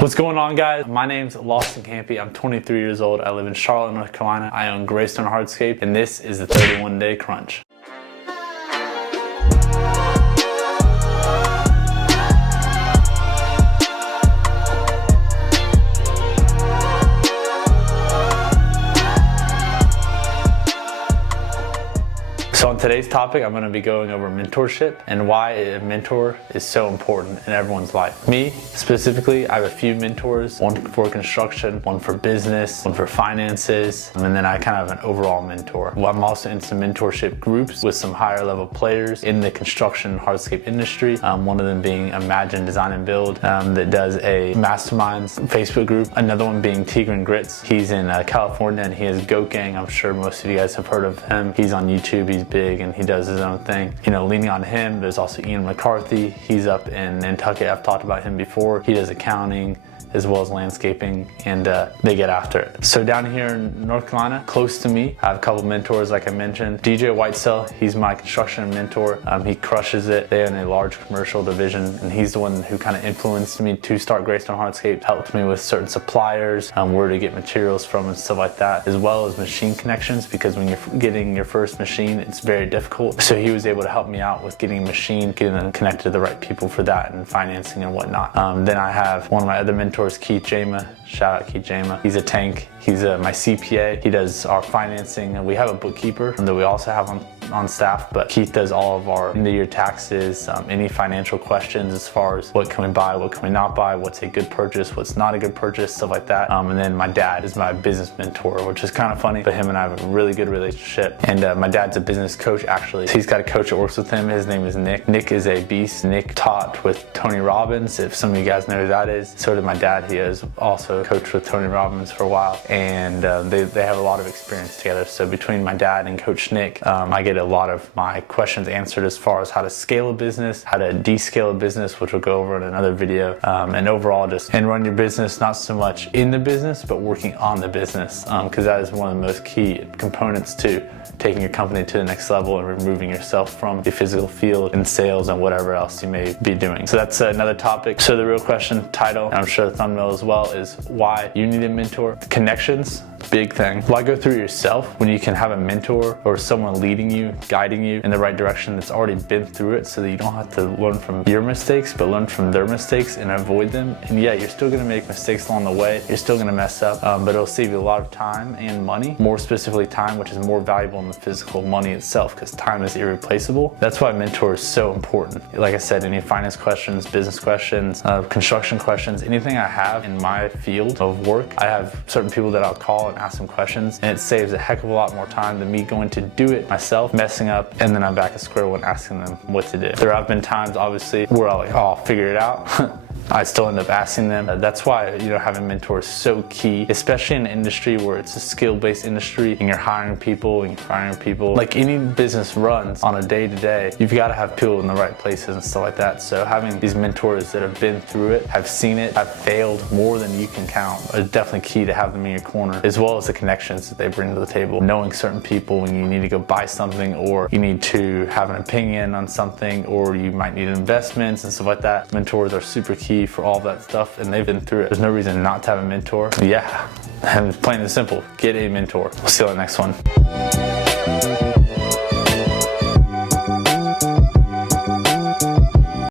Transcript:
What's going on, guys? My name's Lawson Campy. I'm 23 years old. I live in Charlotte, North Carolina. I own Greystone Hardscapes, and this is the 31-day crunch. So on today's topic, I'm going to be going over mentorship and why a mentor is so important in everyone's life. Me, specifically, I have a few mentors, one for construction, one for business, one for finances, and then I kind of have an overall mentor. Well, I'm also in some mentorship groups with some higher level players in the construction hardscape industry. One of them being Imagine Design and Build that does a masterminds Facebook group. Another one being Tigran Grits. He's in California and he has Goat Gang. I'm sure most of you guys have heard of him. He's on YouTube. He's big and he does his own thing. You know, leaning on him, there's also Ian McCarthy. He's up in Nantucket. I've talked about him before. He does accounting as well as landscaping, and they get after it. So down here in North Carolina, close to me, I have a couple mentors like I mentioned. DJ Whitesell, he's my construction mentor. He crushes it. They own a large commercial division, and he's the one who kind of influenced me to start Greystone Hardscapes, helped me with certain suppliers, where to get materials from and stuff like that, as well as machine connections, because when you're getting your first machine, it's very difficult. So he was able to help me out with getting a machine, getting them connected to the right people for that, and financing and whatnot. Then I have one of my other mentors, Keith Jama. Shout out Keith Jama. He's a tank. He's my CPA. He does our financing, and we have a bookkeeper that we also have on staff, but Keith does all of our end-of-year taxes, any financial questions as far as what can we buy, what can we not buy, what's a good purchase, what's not a good purchase, stuff like that. And then my dad is my business mentor, which is kind of funny, but him and I have a really good relationship. And my dad's a business coach, actually. So he's got a coach that works with him. His name is Nick. Nick is a beast. Nick taught with Tony Robbins, if some of you guys know who that is. So did my dad. He has also coached with Tony Robbins for a while, and they have a lot of experience together. So between my dad and Coach Nick, I get a lot of my questions answered as far as how to scale a business, how to descale a business, which we'll go over in another video, and overall just run your business, not so much in the business, but working on the business, because that is one of the most key components to taking your company to the next level and removing yourself from the physical field in sales and whatever else you may be doing. So that's another topic. So the real question, title, and I'm sure the thumbnail as well, is why you need a mentor. Connections, big thing. Why go through it yourself when you can have a mentor or someone leading you, guiding you in the right direction that's already been through it, so that you don't have to learn from your mistakes, but learn from their mistakes and avoid them. And yeah, you're still gonna make mistakes along the way. You're still gonna mess up, but it'll save you a lot of time and money, more specifically time, which is more valuable than the physical money itself, because time is irreplaceable. That's why a mentor is so important. Like I said, any finance questions, business questions, construction questions, anything I have in my field of work, I have certain people that I'll call and ask them questions, and it saves a heck of a lot more time than me going to do it myself, messing up, and then I'm back at square one asking them what to do. There have been times, obviously, where I'm like, oh, I'll figure it out. I still end up asking them. That's why, having mentors is so key, especially in an industry where it's a skill-based industry and you're hiring people and you're firing people. Like any business runs on a day-to-day, you've got to have people in the right places and stuff like that. So having these mentors that have been through it, have seen it, have failed more than you can count, is definitely key to have them in your corner, as well as the connections that they bring to the table. Knowing certain people when you need to go buy something, or you need to have an opinion on something, or you might need investments and stuff like that. Mentors are super key for all that stuff, and they've been through it. There's no reason not to have a mentor. Yeah, and plain and simple, get a mentor. We'll see you on the next one.